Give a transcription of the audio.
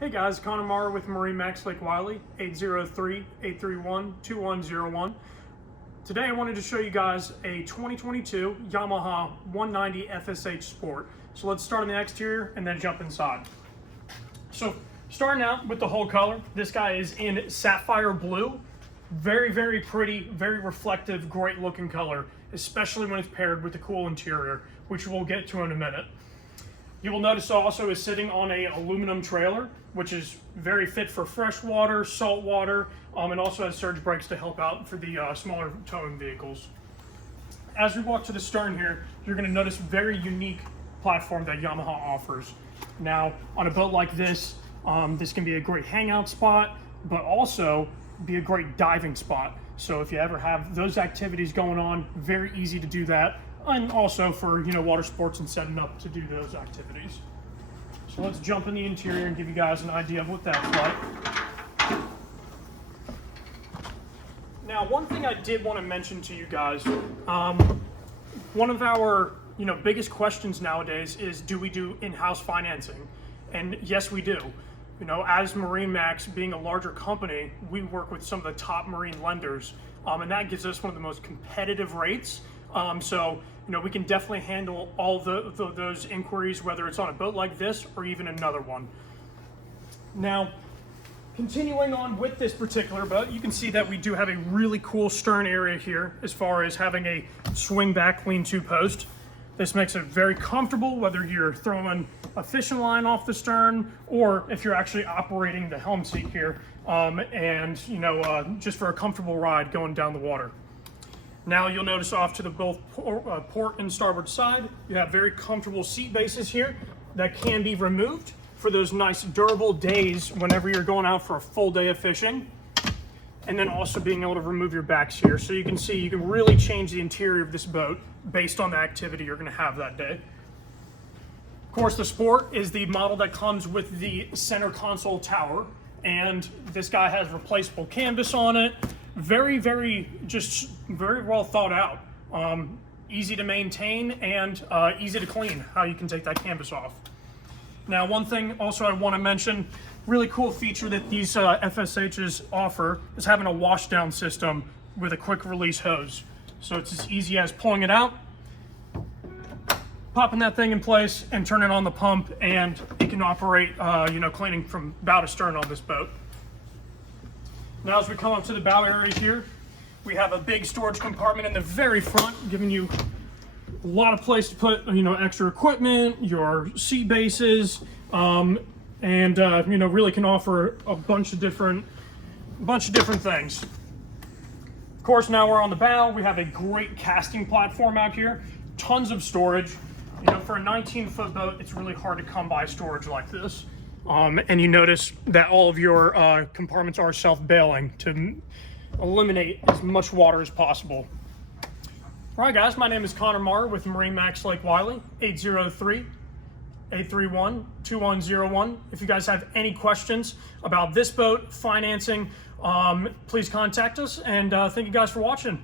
Hey guys, Connor Marr with MarineMax Lake Wylie, 803-831-2101. Today I wanted to show you guys a 2022 Yamaha 190 FSH Sport. So let's start on the exterior and then jump inside. So starting out with the hull color, this guy is in sapphire blue. Very, very pretty, very reflective, great looking color, especially when it's paired with the cool interior, which we'll get to in a minute. You will notice also is sitting on an aluminum trailer, which is very fit for freshwater, saltwater, and also has surge brakes to help out for the smaller towing vehicles. As we walk to the stern here, you're going to notice very unique platform that Yamaha offers. Now, on a boat like this, this can be a great hangout spot, but also be a great diving spot. So if you ever have those activities going on, very easy to do that. And also for, water sports and setting up to do those activities. So let's jump in the interior and give you guys an idea of what that's like. Now, one thing I did want to mention to you guys, one of our biggest questions nowadays is, do we do in-house financing? And yes, we do. As MarineMax, being a larger company, we work with some of the top marine lenders, and that gives us one of the most competitive rates. So we can definitely handle all those inquiries, whether it's on a boat like this or even another one. Now, continuing on with this particular boat, you can see that we do have a really cool stern area here as far as having a swing back lean-to post. This makes it very comfortable, whether you're throwing a fishing line off the stern or if you're actually operating the helm seat here, and just for a comfortable ride going down the water. Now you'll notice off to the both port and starboard side, you have very comfortable seat bases here that can be removed for those nice durable days whenever you're going out for a full day of fishing. And then also being able to remove your backs here. So you can see you can really change the interior of this boat based on the activity you're gonna have that day. Of course, the Sport is the model that comes with the center console tower. And this guy has replaceable canvas on it. Very well thought out. Easy to maintain and easy to clean, how you can take that canvas off. Now, one thing also I want to mention, really cool feature that these FSHs offer is having a washdown system with a quick release hose. So it's as easy as pulling it out, popping that thing in place and turning on the pump, and it can operate cleaning from bow to stern on this boat. Now, as we come up to the bow area here, we have a big storage compartment in the very front, giving you a lot of place to put, extra equipment, your seat bases, and really can offer a bunch of different things. Of course, now we're on the bow. We have a great casting platform out here, tons of storage. For a 19-foot boat, it's really hard to come by storage like this. And you notice that all of your compartments are self-bailing to eliminate as much water as possible. All right, guys, my name is Connor Marr with MarineMax Lake Wylie, 803-831-2101. If you guys have any questions about this boat, financing, please contact us, and thank you guys for watching.